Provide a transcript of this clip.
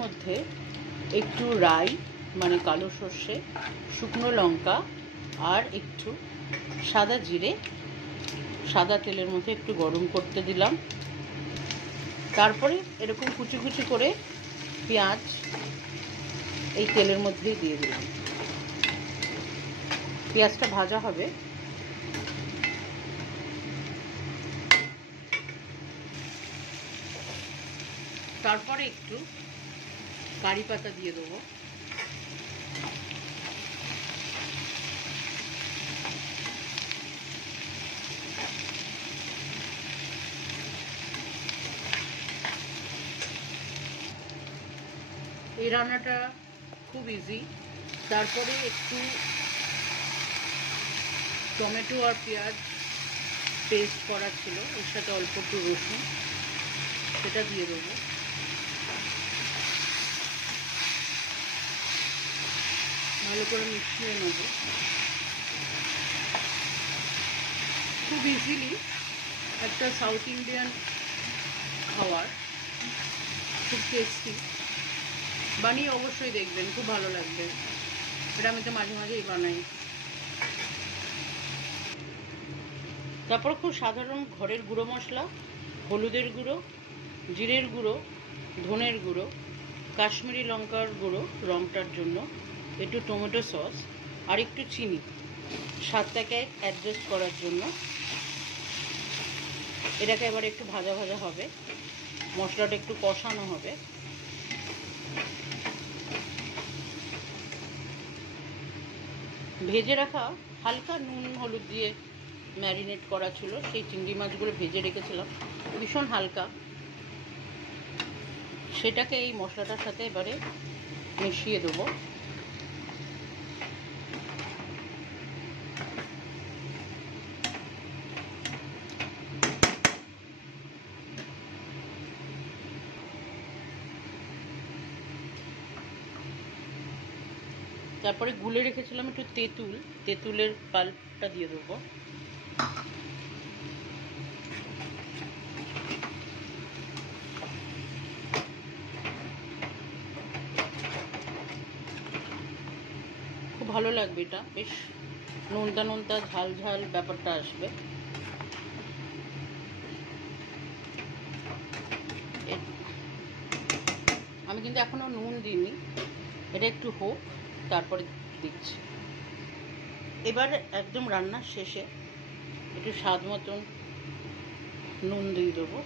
মধ্যে একটু রাই মানে কালো সর্ষে, শুকনো লঙ্কা আর একটু সাদা জিরে সাদা তেলের মধ্যে একটু গরম করতে দিলাম। তারপরে এরকম কুচি কুচি করে পেঁয়াজ এই তেলের মধ্যেই দিয়ে দিলাম। পেঁয়াজটা ভাজা হবে। তারপরে একটু কারি পাতা দিয়ে দেবো। এই রান্নাটা খুব ইজি। তারপরে একটু টমেটো আর পেঁয়াজ পেস্ট করা ছিল, ওর সাথে অল্প একটু রসুন, সেটা দিয়ে দেবো। ভালো করে মিশিয়ে নেব। খুব ইজিলি একটা সাউথ ইন্ডিয়ান খাবার, খুব টেস্টি। বানিয়ে অবশ্যই দেখবেন, খুব ভালো লাগবে। এটা আমি তো মাঝে মাঝেই বানাই। তারপর খুব সাধারণ ঘরের গুঁড়ো মশলা, হলুদের গুঁড়ো, জিরের গুঁড়ো, ধনের গুঁড়ো, কাশ্মীরি লঙ্কার গুঁড়ো রঙটার জন্য, একটু টমেটো সস আর একটু চিনি স্বাদটাকে অ্যাডজাস্ট করার জন্য। এটাকে এবার একটু ভাজা ভাজা হবে, মশলাটা একটু কষানো হবে। ভেজে রাখা হালকা নুন হলুদ দিয়ে ম্যারিনেট করা ছিল সেই চিংড়ি মাছগুলো ভেজে রেখেছিলাম ভীষণ হালকা, সেটাকে এই মশলাটার সাথে এবারে মিশিয়ে দেবো। তারপরে গুলে রেখেছিলাম একটু তেঁতুল, তেঁতুলের পাল্পটা দিয়ে দেবো। খুব ভালো লাগবে, এটা বেশ নোনতা নোনতা ঝাল ঝাল ব্যাপারটা আসবে। আমি কিন্তু এখনও নুন দিইনি, এটা একটু হোক তারপরে দিচ্ছি। এবার একদম রান্নার শেষে একটু স্বাদ মতন নুন দিয়ে দেবো।